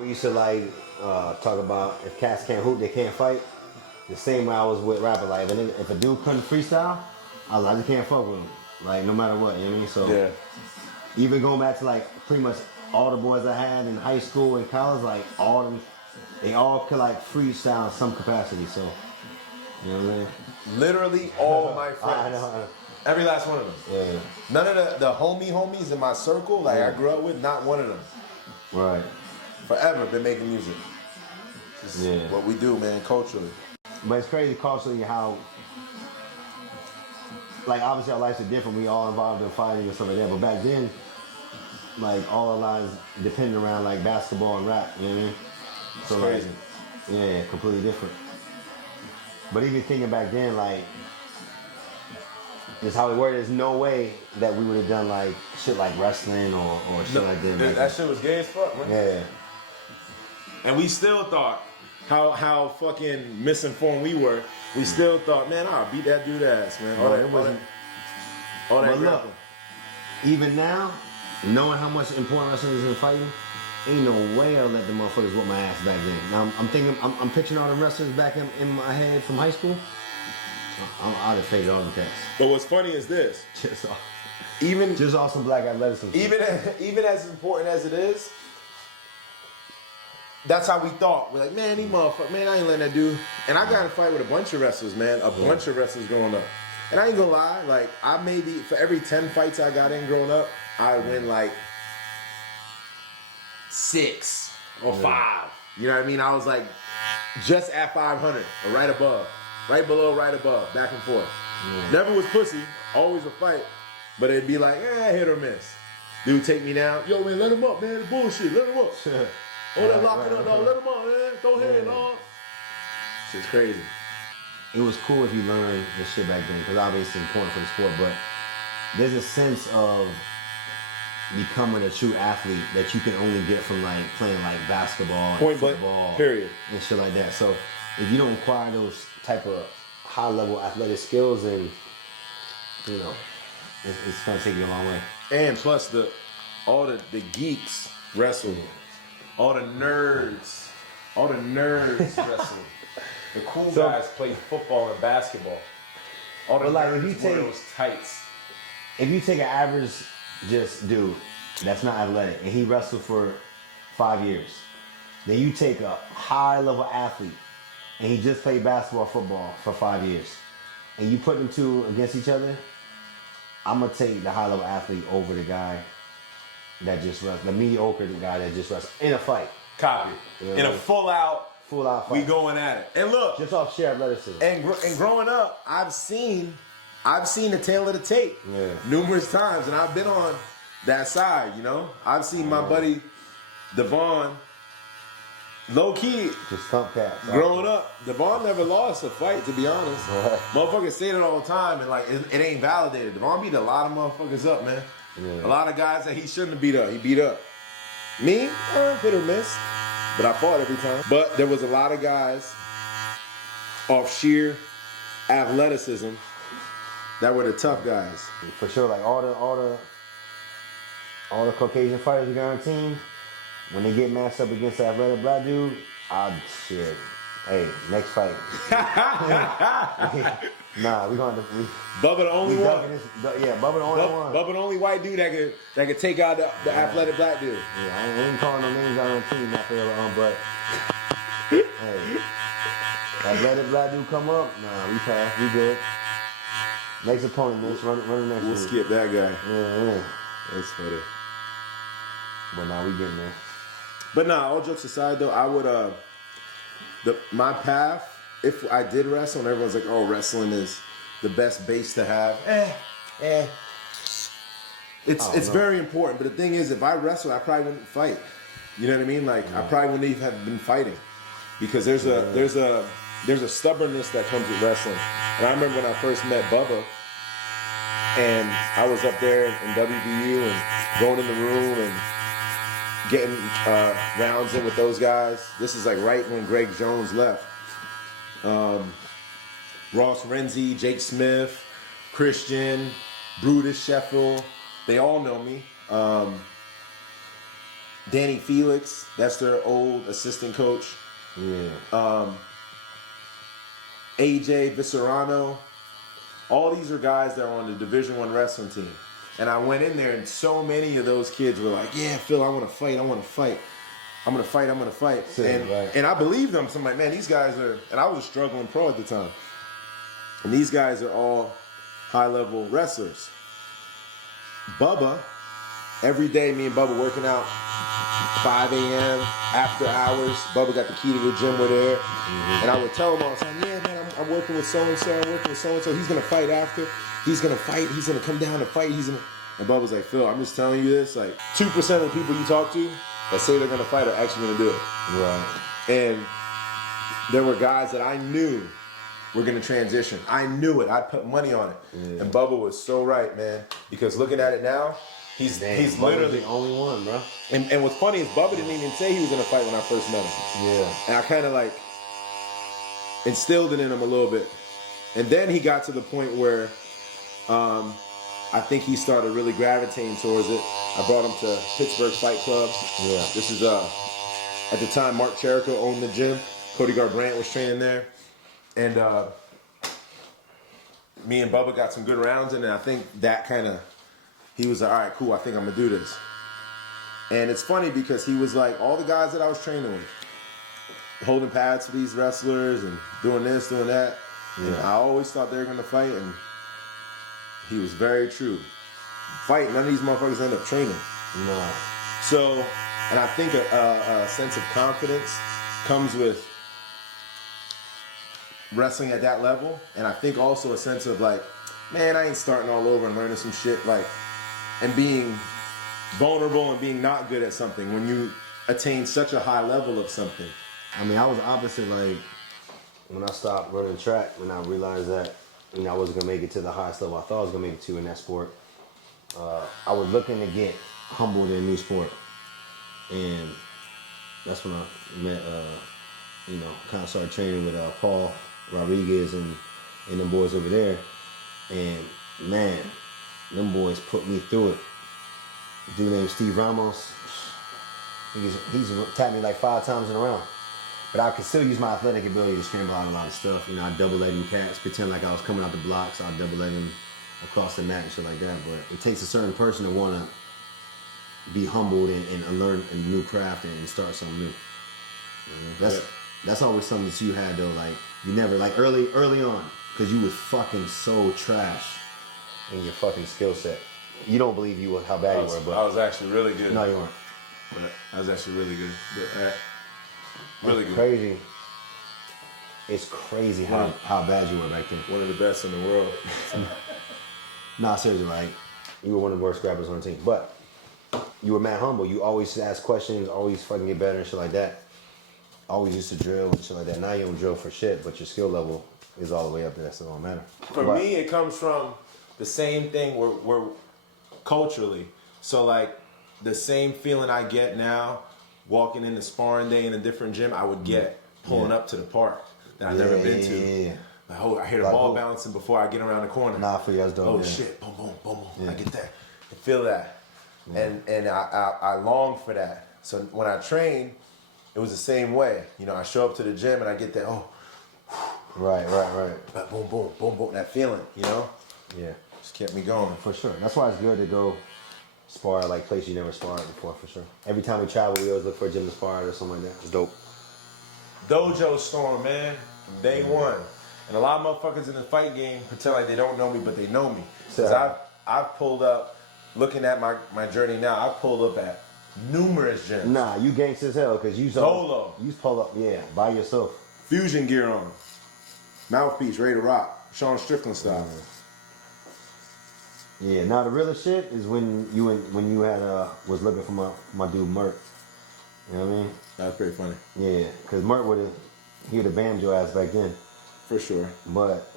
we used to like talk about if cats can't hoop, they can't fight. The same way I was with rapper. Like if a dude couldn't freestyle, I just can't fuck with him. Like no matter what, you know what I mean? So Yeah. even going back to like pretty much all the boys I had in high school and college, like all them, they all could like freestyle in some capacity. So you know what I mean? Literally all my friends. I know. Every last one of them. Yeah. None of the homies in my circle, like I grew up with, not one of them. Right. Forever been making music. Just what we do, man, culturally. But it's crazy culturally how, like obviously our lives are different. We all involved in fighting and stuff like that. But back then, like all our lives depended around like basketball and rap. You know what I mean? So it's crazy. Like, yeah, completely different. But even thinking back then, like, it's how we were. There's no way that we would have done like shit like wrestling or shit like that. That shit was gay as fuck, man. Yeah. And we still thought how fucking misinformed we were. We still thought, man, I'll beat that dude ass, man. All that But look, even now, knowing how much important wrestling is in fighting, ain't no way I'll let the motherfuckers whip my ass back then. Now I'm thinking, I'm picturing all the wrestlers back in my head from high school. I'd have faded all the cats. But what's funny is this. Just awesome black athleticism. Even as important as it is, that's how we thought. We're like, man, these motherfuckers, man, I ain't letting that dude. And I got in a fight with a bunch of wrestlers, man. A bunch of wrestlers growing up. And I ain't gonna lie, like, I maybe, for every 10 fights I got in growing up, I win like 6 or 5. You know what I mean? I was like, just at 500 or right above. Right below, right above, back and forth. Never was pussy, always a fight. But it'd be like, hit or miss. Dude take me down. Yo, man, let him up, man. Bullshit, let him up. Oh, that locking up, dog. Let him up, man. Go ahead, dog. Shit's crazy. It was cool if you learned this shit back then, because obviously it's important for the sport, but there's a sense of becoming a true athlete that you can only get from like playing like basketball and football period. And shit like that. So if you don't acquire those type of high level athletic skills, and you know, it's gonna take you a long way. And plus all the geeks wrestle. All the nerds wrestle. The cool guys play football and basketball. All the like nerds wear those tights. If you take an average just dude that's not athletic and he wrestled for 5 years, then you take a high level athlete and he just played basketball, football for 5 years, and you put them two against each other, I'm gonna take the high level athlete over the guy that just wrestled, the mediocre guy that just wrestled in a fight. Copy. In a full out fight. We going at it. And look, just off sheer athleticism. And growing up, I've seen the tail of the tape numerous times, and I've been on that side. You know, I've seen my buddy Devon. Low key, just thump cats. Growing up, Devon never lost a fight, to be honest. Motherfuckers say it all the time, and like it ain't validated. Devon beat a lot of motherfuckers up, man. A lot of guys that he shouldn't have beat up, he beat up. Me, hit or miss, but I fought every time. But there was a lot of guys off sheer athleticism that were the tough guys. For sure, like all the Caucasian fighters we got on our team, when they get matched up against the athletic black dude, shit. Hey, next fight. Nah, we gonna Bubba the only one. Bubba the only one. Bubba the only white dude that could take out the athletic black dude. Yeah, I ain't calling no names out on the team, not for but hey, athletic black dude come up, nah, we pass, we good. Next opponent, let's run the next. We'll skip that guy. Yeah. That's funny. But now we getting there. But nah, all jokes aside though, I would my path, if I did wrestle and everyone's like, oh, wrestling is the best base to have. It's very important. But the thing is, if I wrestle, I probably wouldn't fight. You know what I mean? Like I probably wouldn't even have been fighting. Because there's a stubbornness that comes with wrestling. And I remember when I first met Bubba, and I was up there in WVU and going in the room and getting rounds in with those guys. This is like right when Greg Jones left. Ross Renzi, Jake Smith, Christian, Brutus Sheffield, they all know me. Danny Felix, that's their old assistant coach. Yeah. AJ Viscerano. All these are guys that are on the Division I wrestling team. And I went in there, and so many of those kids were like, yeah, Phil, I want to fight. I'm going to fight. And I believe them. So I'm like, man, these guys are, and I was a struggling pro at the time. And these guys are all high-level wrestlers. Bubba, every day me and Bubba working out, 5 a.m., after hours. Bubba got the key to the gym, we're there. Mm-hmm. And I would tell him all the time, yeah, man, I'm working with so-and-so, He's going to fight after. He's going to fight. He's going to come down and fight. And Bubba's like, Phil, I'm just telling you this. Like, 2% of the people you talk to that say they're going to fight are actually going to do it. Right. And there were guys that I knew were going to transition. I knew it. I put money on it. Yeah. And Bubba was so right, man. Because looking at it now, he's literally the only one, bro. And what's funny is Bubba didn't even say he was going to fight when I first met him. Yeah. And I kind of like instilled it in him a little bit. And then he got to the point where I think he started really gravitating towards it. I brought him to Pittsburgh Fight Club. Yeah. This is, at the time, Mark Cherico owned the gym. Cody Garbrandt was training there. And me and Bubba got some good rounds in, and I think that kind of, he was like, all right, cool, I think I'm going to do this. And it's funny because he was like, all the guys that I was training with, holding pads for these wrestlers and doing this, doing that. Yeah. And I always thought they were going to fight, and he was very true. Fight, none of these motherfuckers end up training. No. So, and I think a sense of confidence comes with wrestling at that level, and I think also a sense of like, man, I ain't starting all over and learning some shit, like, and being vulnerable and being not good at something when you attain such a high level of something. I mean, I was opposite. Like, when I stopped running track, when I realized that, you know, I wasn't gonna make it to the highest level I thought I was gonna make it to in that sport, I was looking to get humbled in a new sport, and that's when I met, you know, kind of started training with Paul Rodriguez and them boys over there, and man, them boys put me through it. A dude named Steve Ramos, he's tapped me like 5 times in a round. But I could still use my athletic ability to scramble out a lot of stuff. You know, I double leg them cats, pretend like I was coming out the blocks. I'd double leg them across the mat and shit like that. But it takes a certain person to want to be humbled and learn a new craft and start something new. You know, that's always something that you had though. Like, you never, like early on, because you was fucking so trash in your fucking skill set. You don't believe you were how bad you were, but I was actually really good. No, you weren't. But I was actually really good. Really good. Crazy. It's crazy how bad you were back then. One of the best in the world. Nah, seriously, like, you were one of the worst grapplers on the team. But you were mad humble. You always ask questions, always fucking get better and shit like that. Always used to drill and shit like that. Now you don't drill for shit, but your skill level is all the way up there. That's don't matter. For me, it comes from the same thing we're culturally. So, like, the same feeling I get now walking in the sparring day in a different gym, I would get pulling up to the park that I've never been to. Yeah. Like, oh, I hear the ball bouncing before I get around the corner. Nah, for you guys don't. Oh shit, boom, boom, boom, boom. Yeah. I get that. I feel that. And I long for that. So when I train, it was the same way. You know, I show up to the gym and I get that, Right. boom, boom, boom, boom, that feeling, you know? Yeah. Just kept me going. For sure. That's why it's good to go spar like places you never sparred before, for sure. Every time we travel, we always look for a gym to spar or something like that. It's dope. Dojo Storm, man, from day one. And a lot of motherfuckers in the fight game pretend like they don't know me, but they know me. Because I've pulled up, looking at my journey now, I've pulled up at numerous gyms. Nah, you gangsta as hell, because you solo. You pull up, by yourself. Fusion gear on. Mouthpiece, ready to rock. Sean Strickland style. Yeah, now the realest shit is when you was looking for my dude Mert. You know what I mean? That's pretty funny. Yeah, because Mert would have bammed your ass back then. For sure. But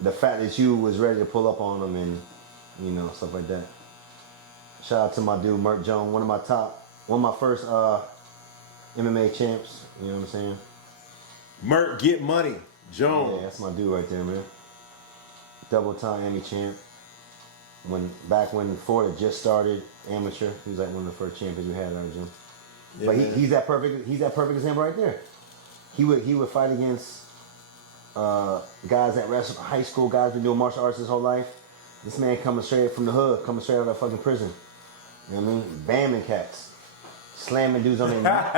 the fact that you was ready to pull up on him and, you know, stuff like that. Shout out to my dude Mert Jones, one of my first MMA champs. You know what I'm saying? Mert get money. Jones. Yeah, that's my dude right there, man. Double time Emmy champ. Back when Ford had just started amateur, he was like one of the first champions we had at our gym. Yeah, but man. he's that perfect example right there. He would fight against guys that wrestle, high school guys been doing martial arts his whole life. This man coming straight from the hood, coming straight out of that fucking prison. You know what I mean? Bamming cats. Slamming dudes on their neck.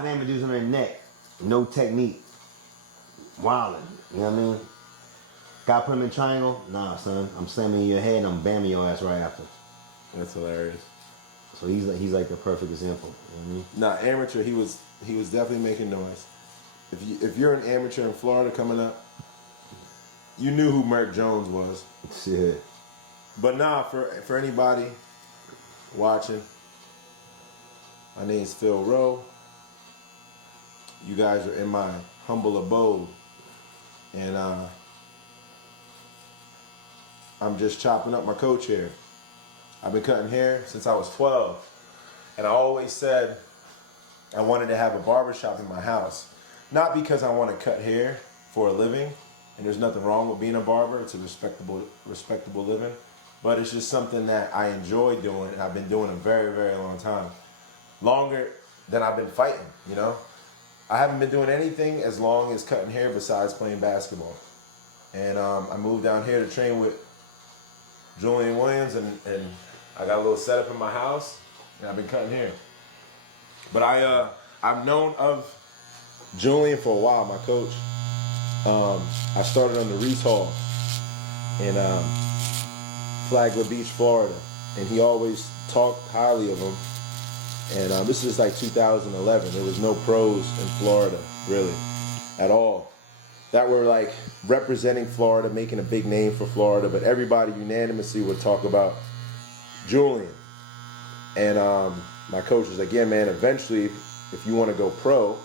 Slamming dudes on their neck. No technique. Wilding. You know what I mean? Got put him in triangle? Nah, son. I'm slamming your head and I'm bamming your ass right after. That's hilarious. So he's like the perfect example. You know what I mean? Nah, amateur, he was definitely making noise. If you're an amateur in Florida coming up, you knew who Merk Jones was. Shit. But nah, for anybody watching, my name's Phil Rowe. You guys are in my humble abode. And I'm just chopping up my coach hair. I've been cutting hair since I was 12. And I always said I wanted to have a barbershop in my house. Not because I want to cut hair for a living, and there's nothing wrong with being a barber. It's a respectable living. But it's just something that I enjoy doing, and I've been doing a very, very long time. Longer than I've been fighting, you know? I haven't been doing anything as long as cutting hair besides playing basketball. And I moved down here to train with Julien Williams, and I got a little setup in my house, and I've been cutting hair. But I've known of Julien for a while, my coach. I started under Reese Hall in Flagler Beach, Florida, and he always talked highly of him. And this is like 2011. There was no pros in Florida, really, at all, that were like representing Florida, making a big name for Florida, but everybody unanimously would talk about Julien. And my coach was like, yeah, man, eventually, if you want to go pro,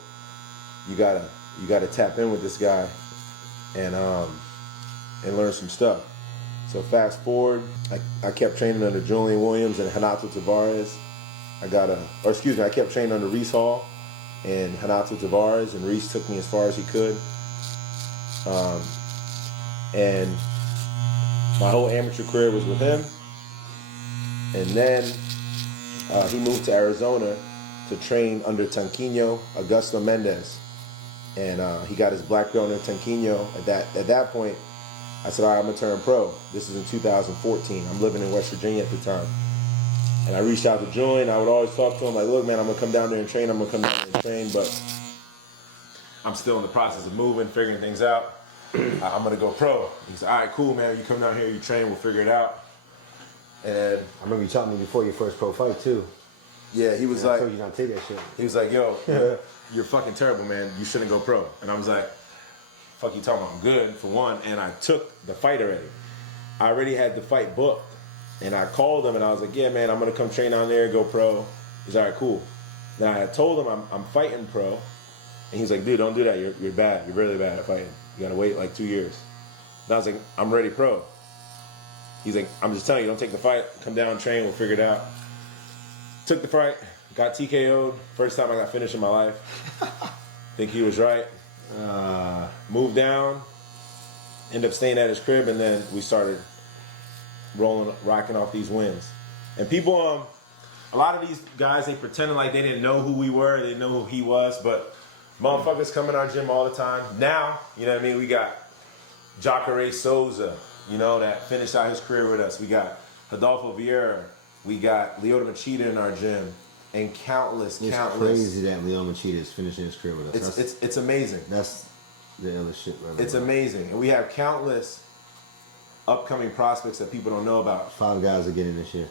you gotta tap in with this guy and learn some stuff. So fast forward, I kept training under Julien Williams and Renato Tavares. I kept training under Reese Hall and Renato Tavares, and Reese took me as far as he could. And my whole amateur career was with him. And then he moved to Arizona to train under Tanquinho Augusto Mendez. And he got his black belt in Tanquinho. At that point, I said, all right, I'm going to turn pro. This is in 2014. I'm living in West Virginia at the time. And I reached out to Julien. I would always talk to him like, look, man, I'm going to come down there and train. But I'm still in the process of moving, figuring things out. I'm going to go pro. He said, all right, cool, man. You come down here, you train, we'll figure it out. And I remember you telling me before your first pro fight, too. yeah, he was I like, told you not to take that shit. he was like, yo, you're fucking terrible, man. You shouldn't go pro. And I was like, fuck you talking about? I'm good, for one. And I took the fight already. I already had the fight booked. And I called him and I was like, yeah, man, I'm going to come train down there, go pro. He's all right, cool. Then I told him I'm fighting pro. And he was like, dude, don't do that. You're bad. You're really bad at fighting. You got to wait like 2 years. And I was like, I'm ready pro. He's like, I'm just telling you, don't take the fight. Come down, train, we'll figure it out. Took the fight, got TKO'd. First time I got finished in my life. Think he was right. Moved down, ended up staying at his crib, and then we started rocking off these wins. And people, a lot of these guys, they pretended like they didn't know who we were, they didn't know who he was, but motherfuckers come in our gym all the time. Now, you know what I mean, we got Jacare Souza, you know, that finished out his career with us. We got Rodolfo Vieira. We got Lyoto Machida in our gym. And countless. It's crazy that Lyoto Machida is finishing his career with us. It's amazing. That's the illest shit ever. It's amazing. And we have countless upcoming prospects that people don't know about. 5 guys are getting this year.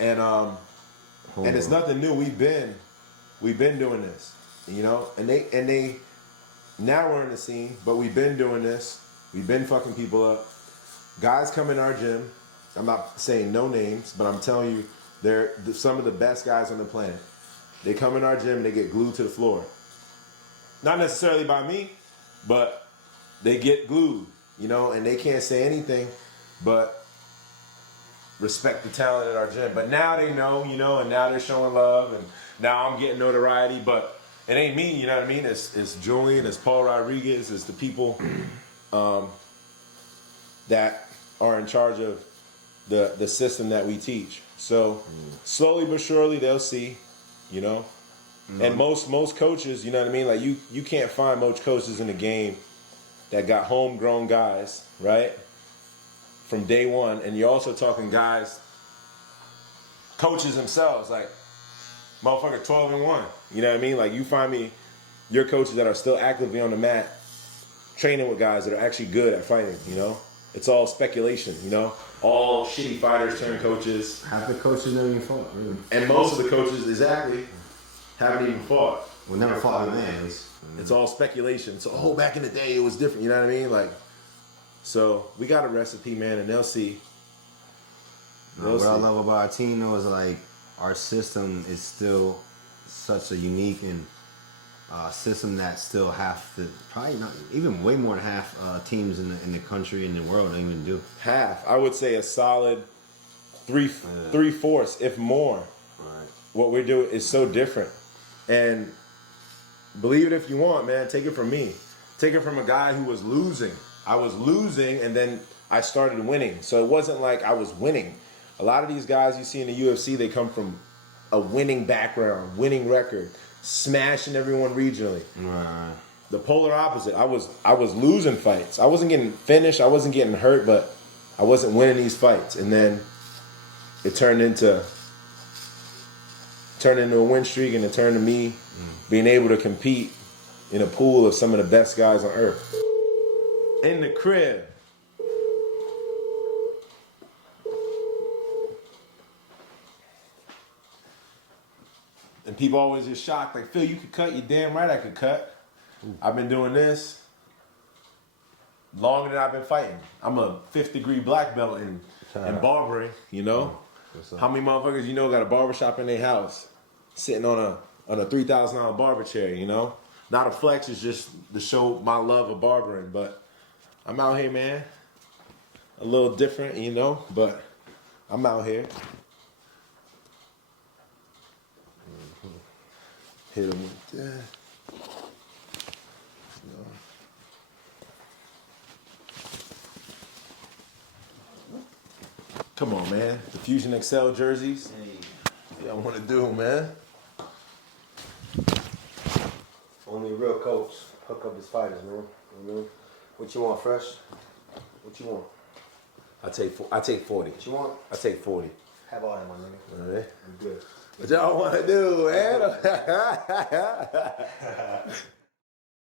And it's nothing new. We've been doing this, you know. And they now we're in the scene, but we've been doing this. We've been fucking people up. Guys come in our gym. I'm not saying no names, but I'm telling you, they're some of the best guys on the planet. They come in our gym and they get glued to the floor. Not necessarily by me, but they get glued, you know, and they can't say anything but respect the talent at our gym. But now they know, you know, and now they're showing love, and now I'm getting notoriety, but it ain't me, you know what I mean? It's Julien, it's Paul Rodriguez, it's the people that are in charge of the system that we teach. So slowly but surely they'll see, you know. And most coaches, you know what I mean? Like you can't find most coaches in the game that got homegrown guys, right? From day one. And you're also talking guys, coaches themselves, like motherfucker 12-1. You know what I mean? Like you find me your coaches that are still actively on the mat training with guys that are actually good at fighting, you know? It's all speculation, you know? All shitty fighters turn coaches. Half the coaches never even fought, really. And most of the coaches, exactly, haven't even fought. Well, never fought a man, at least. It's all speculation. So, back in the day, it was different, you know what I mean? Like, so we got a recipe, man, and they'll see. What I love about our team, though, is like our system is still such a unique and system that still half the, probably not, even way more than half teams in the country and the world don't even do. Half. I would say a solid three-fourths, if more. Right. What we're doing is so different. And believe it if you want, man, take it from me. Take it from a guy who was losing. I was losing and then I started winning. So it wasn't like I was winning. A lot of these guys you see in the UFC, they come from a winning background, winning record, smashing everyone regionally. Right. The polar opposite. I was losing fights. I wasn't getting finished. I wasn't getting hurt, but I wasn't winning these fights. And then it turned into a win streak, and it turned to me being able to compete in a pool of some of the best guys on earth. In the crib. And people always get shocked, like, Phil, you could cut? You damn right I could cut. I've been doing this longer than I've been fighting. I'm a 5th-degree black belt in barbering, you know? How many motherfuckers you know got a barbershop in their house sitting on a $3,000 barber chair, you know? Not a flex, it's just to show my love of barbering, but I'm out here, man. A little different, you know, but I'm out here. Hit him with that. Come on, man. The Fusion XL jerseys. Hey. Y'all want to do, man? Only a real coach hook up his fighters, man. You know? What you want, Fresh? What you want? I take 40. What you want? I take 40. Have all that, my nigga. All right. I'm good. What y'all want to do, man?